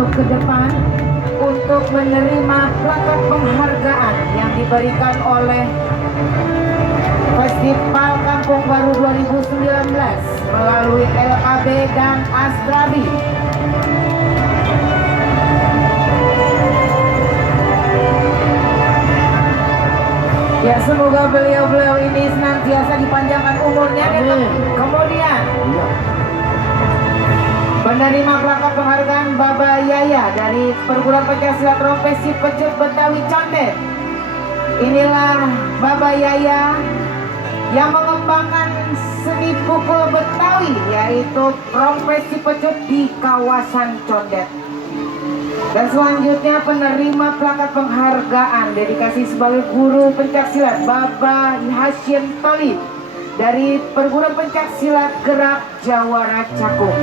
untuk ke depan untuk menerima plakat penghargaan yang diberikan oleh Festival Kampung Baru 2019 melalui LKB dan Astrabi. Ya, semoga beliau-beliau ini senantiasa dipanjangkan umurnya. Kemudian penerima plakat penghargaan Baba Yaya dari Perguruan Pencaksilat Profesi Pecut Betawi Condet. Inilah Baba Yaya yang mengembangkan seni pukul Betawi, yaitu profesi pecut di kawasan Condet. Dan selanjutnya penerima plakat penghargaan dedikasi sebagai guru pencaksilat Baba Hashim Tolib dari Perguruan Pencaksilat Gerak Jawara Cakung.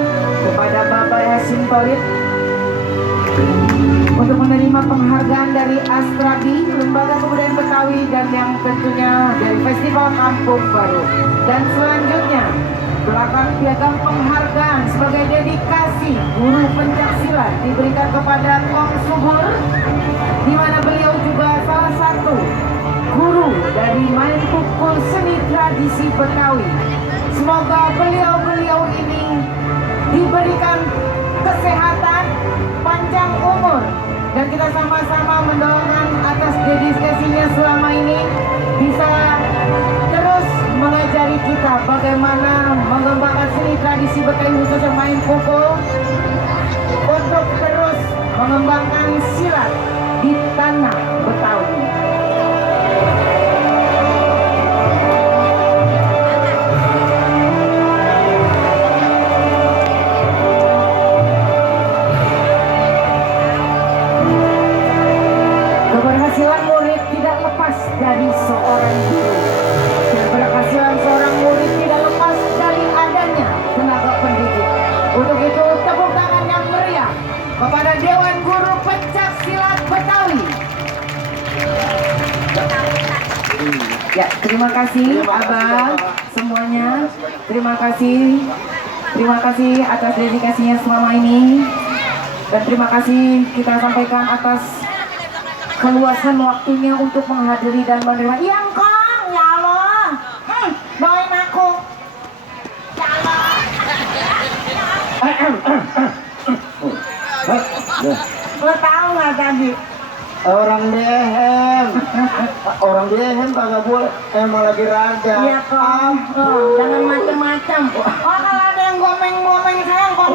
Kepada Baba Hashim Tolib untuk menerima penghargaan dari Astrabi, Lembaga Kebudayaan Betawi, dan yang tentunya dari Festival Kampung Baru. Dan selanjutnya plakat piagam penghargaan sebagai dedikasi guru pencaksilat diberikan kepada Kong Subur, di mana beliau juga salah satu guru dari main pukul seni tradisi Betawi. Semoga beliau-beliau ini diberikan kesehatan, panjang umur, dan kita sama-sama mendoakan atas dedikasinya selama ini bisa terus mengajari kita bagaimana mengembangkan seni tradisi Betawi, khususnya main pukul, untuk terus mengembangkan silat di tanah Betawi. Keberhasilan murid tidak lepas dari seorang guru, dan keberhasilan seorang murid tidak lepas dari adanya tenaga pendidik. Untuk itu tepuk tangan yang meriah kepada Dewan Guru Pencaksilat Betawi. Ya, terima kasih Abang semuanya. Terima kasih atas dedikasinya selama ini, dan terima kasih kita sampaikan atas keluasan waktunya untuk menghadiri dan menerima. Iya Kong, ya Allah, doain aku. Ya Allah. Lo tahu nggak tadi? Orang dehem kagak boleh, emang lagi raga. Iya Kong, jangan macam-macam. Oh, kalau ada yang gomeng-gomeng saya Kong